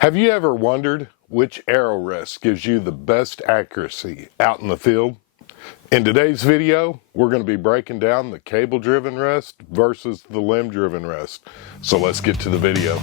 Have you ever wondered which arrow rest gives you the best accuracy out in the field? In today's video, we're going to be breaking down the cable-driven rest versus the limb-driven rest. So let's get to the video.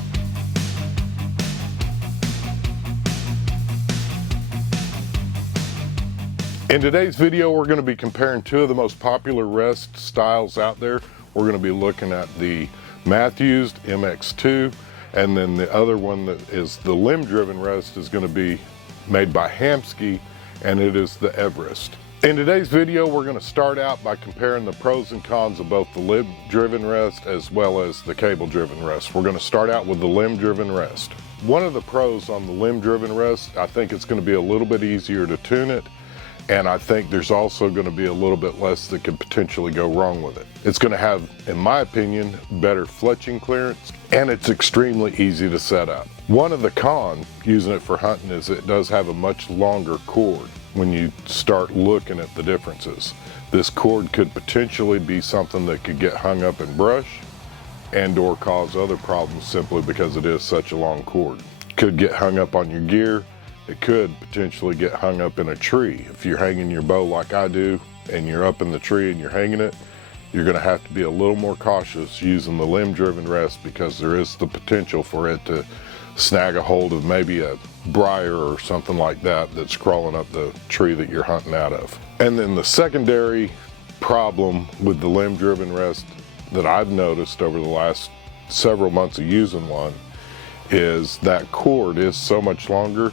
In today's video, we're going to be comparing two of the most popular rest styles out there. We're going to be looking at the Mathews MX2, and then the other one that is the limb-driven rest is going to be made by Hamskea, and it is the Everest. In today's video, we're going to start out by comparing the pros and cons of both the limb-driven rest as well as the cable-driven rest. We're going to start out with the limb-driven rest. One of the pros on the limb-driven rest, I think it's going to be a little bit easier to tune it, and I think there's also going to be a little bit less that could potentially go wrong with it. It's going to have, in my opinion, better fletching clearance, and it's extremely easy to set up. One of the cons using it for hunting is it does have a much longer cord when you start looking at the differences. This cord could potentially be something that could get hung up in brush and or cause other problems simply because it is such a long cord. Could get hung up on your gear. It could potentially get hung up in a tree. If you're hanging your bow like I do and you're up in the tree and you're hanging it, you're going to have to be a little more cautious using the limb-driven rest because there is the potential for it to snag a hold of maybe a briar or something like that that's crawling up the tree that you're hunting out of. And then the secondary problem with the limb-driven rest that I've noticed over the last several months of using one is that cord is so much longer.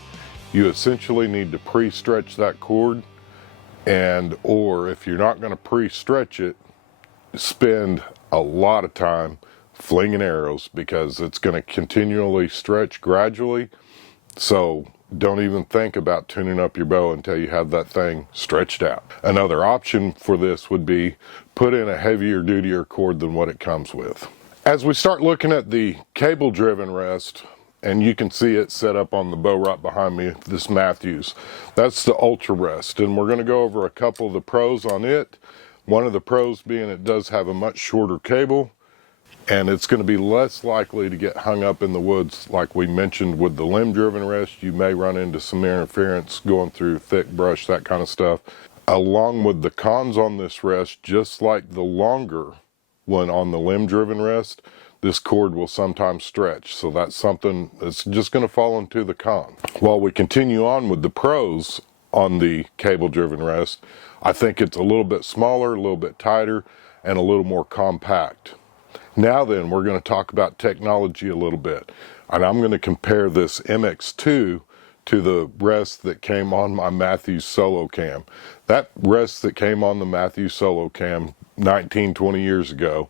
You essentially need to pre-stretch that cord, and or if you're not going to pre-stretch it, spend a lot of time flinging arrows because it's going to continually stretch gradually. So don't even think about tuning up your bow until you have that thing stretched out. Another option for this would be put in a heavier dutier cord than what it comes with. As we start looking at the cable-driven rest, and you can see it set up on the bow right behind me, this Mathews. That's the Ultra Rest, and we're going to go over a couple of the pros on it. One of the pros being it does have a much shorter cable, and it's going to be less likely to get hung up in the woods like we mentioned with the limb-driven rest. You may run into some interference going through thick brush, that kind of stuff. Along with the cons on this rest, just like the longer one on the limb-driven rest, this cord will sometimes stretch, so that's something that's just going to fall into the con. While we continue on with the pros on the cable-driven rest, I think it's a little bit smaller, a little bit tighter, and a little more compact. Now then, we're going to talk about technology a little bit, and I'm going to compare this MX2 to the rest that came on my Mathews Solo Cam. That rest that came on the Mathews Solo Cam 19, 20 years ago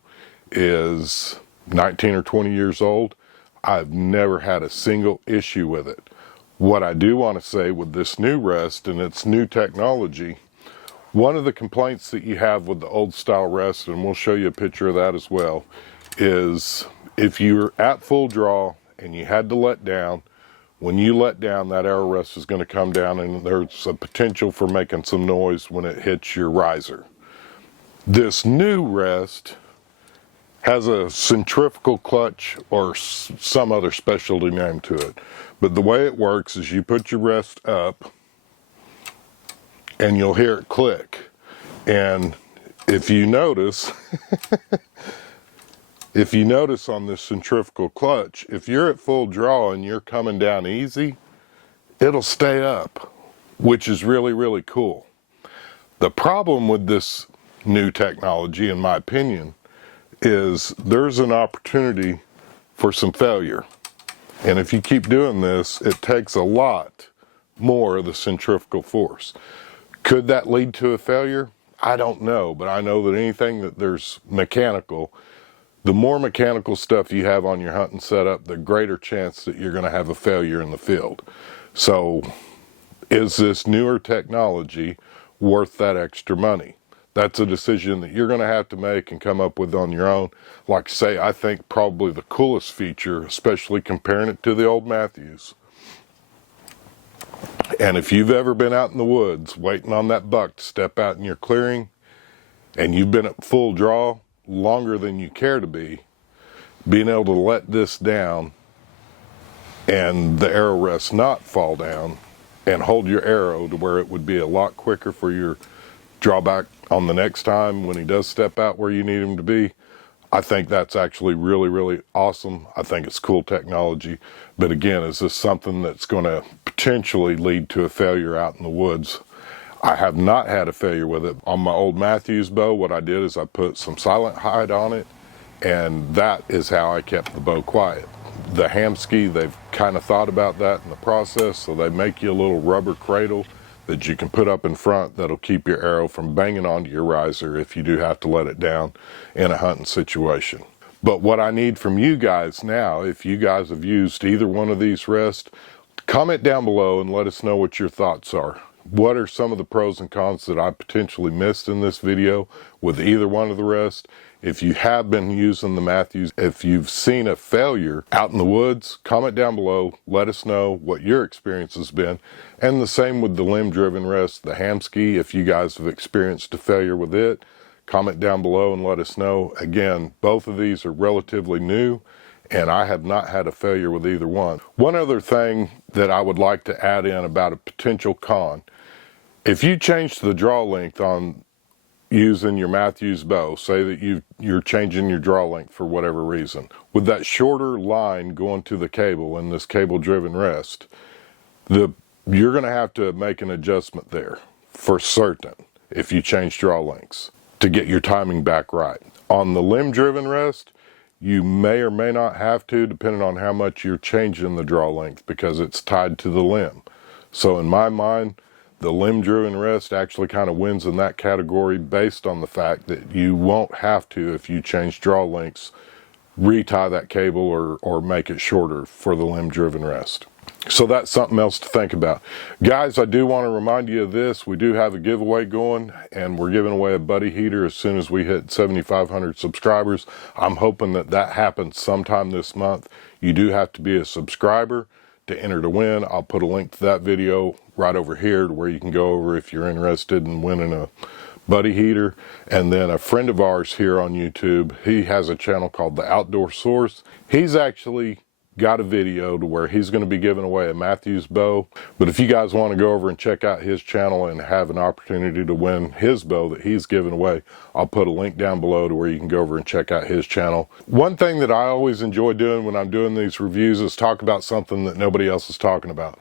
is 19 or 20 years old. I've never had a single issue with it. What I do want to say with this new rest and its new technology, one of the complaints that you have with the old style rest, and we'll show you a picture of that as well, is if you're at full draw and you had to let down, when you let down, that arrow rest is going to come down and there's a potential for making some noise when it hits your riser. This new rest has a centrifugal clutch or some other specialty name to it. But the way it works is you put your rest up and you'll hear it click. And if you notice, if you notice on this centrifugal clutch, if you're at full draw and you're coming down easy, it'll stay up, which is really, really cool. The problem with this new technology, in my opinion, is there's an opportunity for some failure. And if you keep doing this, it takes a lot more of the centrifugal force. Could that lead to a failure? I don't know, but I know that anything that there's mechanical, the more mechanical stuff you have on your hunting setup, the greater chance that you're going to have a failure in the field. So is this newer technology worth that extra money? That's a decision that you're going to have to make and come up with on your own. Like I say, I think probably the coolest feature, especially comparing it to the old Mathews. And if you've ever been out in the woods waiting on that buck to step out in your clearing, and you've been at full draw longer than you care to be, being able to let this down and the arrow rest not fall down, and hold your arrow to where it would be a lot quicker for your drawback on the next time when he does step out where you need him to be. I think that's actually really, really awesome. I think it's cool technology. But again, is this something that's going to potentially lead to a failure out in the woods? I have not had a failure with it. On my old Mathews bow, what I did is I put some silent hide on it, and that is how I kept the bow quiet. The Hamskea, they've kind of thought about that in the process, so they make you a little rubber cradle that you can put up in front that'll keep your arrow from banging onto your riser if you do have to let it down in a hunting situation. But what I need from you guys now, if you guys have used either one of these rests, comment down below and let us know what your thoughts are. What are some of the pros and cons that I potentially missed in this video with either one of the rests? If you have been using the Mathews, if you've seen a failure out in the woods, comment down below, let us know what your experience has been. And the same with the limb-driven rest, the Hamskea, if you guys have experienced a failure with it, comment down below and let us know. Again, both of these are relatively new, and I have not had a failure with either one. One other thing that I would like to add in about a potential con, if you change the draw length on using your Mathews bow, say that you're changing your draw length for whatever reason, with that shorter line going to the cable in this cable driven rest, you're going to have to make an adjustment there for certain if you change draw lengths to get your timing back right. On the limb driven rest, you may or may not have to, depending on how much you're changing the draw length, because it's tied to the limb. So in my mind, the limb-driven rest actually kind of wins in that category based on the fact that you won't have to, if you change draw lengths, retie that cable or make it shorter for the limb-driven rest. So that's something else to think about. Guys, I do want to remind you of this. We do have a giveaway going, and we're giving away a buddy heater as soon as we hit 7,500 subscribers. I'm hoping that that happens sometime this month. You do have to be a subscriber to enter to win. I'll put a link to that video right over here to where you can go over if you're interested in winning a buddy heater. And then a friend of ours here on YouTube, he has a channel called The Outdoor Source. He's actually got a video to where he's going to be giving away a Mathews bow. But if you guys want to go over and check out his channel and have an opportunity to win his bow that he's giving away, I'll put a link down below to where you can go over and check out his channel. One thing that I always enjoy doing when I'm doing these reviews is talk about something that nobody else is talking about.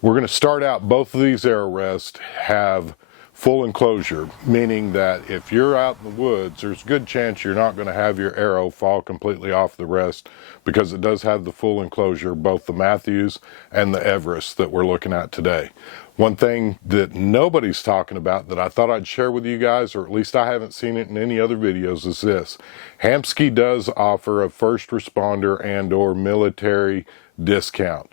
We're going to start out, both of these arrow rests have full enclosure, meaning that if you're out in the woods, there's a good chance you're not going to have your arrow fall completely off the rest, because it does have the full enclosure, both the Mathews and the Everest that we're looking at today. One thing that nobody's talking about that I thought I'd share with you guys, or at least I haven't seen it in any other videos, is this. Hamskea does offer a first responder and or military discount.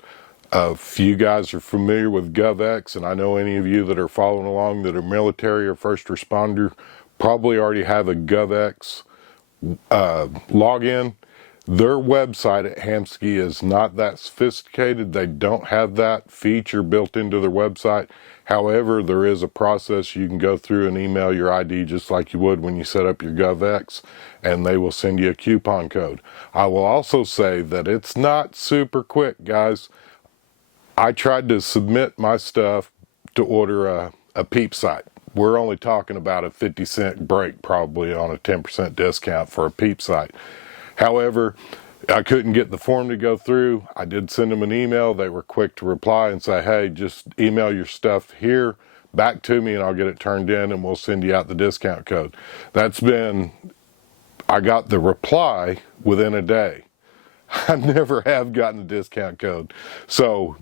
If you guys are familiar with GovX, and I know any of you that are following along that are military or first responder probably already have a GovX login. Their website at Hamskea is not that sophisticated. They don't have that feature built into their website. However, there is a process you can go through and email your ID just like you would when you set up your GovX, and they will send you a coupon code. I will also say that it's not super quick, guys. I tried to submit my stuff to order a peep sight. We're only talking about a 50-cent break probably on a 10% discount for a peep sight. However, I couldn't get the form to go through. I did send them an email. They were quick to reply and say, hey, just email your stuff here back to me and I'll get it turned in and we'll send you out the discount code. I got the reply within a day. I never have gotten a discount code. So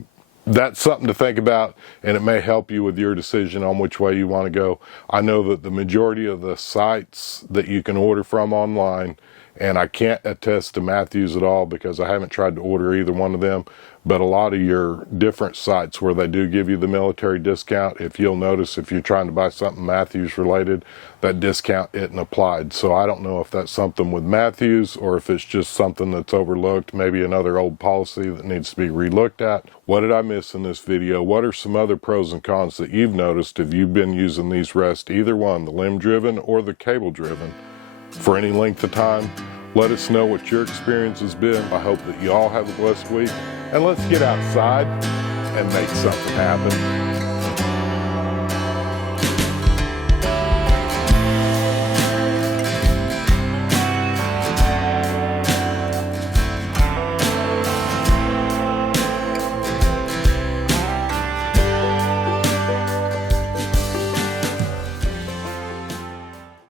that's something to think about, and it may help you with your decision on which way you want to go. I know that the majority of the sites that you can order from online, and I can't attest to Mathews at all because I haven't tried to order either one of them, but a lot of your different sites where they do give you the military discount, if you'll notice, if you're trying to buy something Mathews related, that discount isn't applied. So I don't know if that's something with Mathews or if it's just something that's overlooked, maybe another old policy that needs to be relooked at. What did I miss in this video? What are some other pros and cons that you've noticed if you've been using these rests, either one, the limb driven or the cable driven, for any length of time? Let us know what your experience has been. I hope that you all have a blessed week, and let's get outside and make something happen.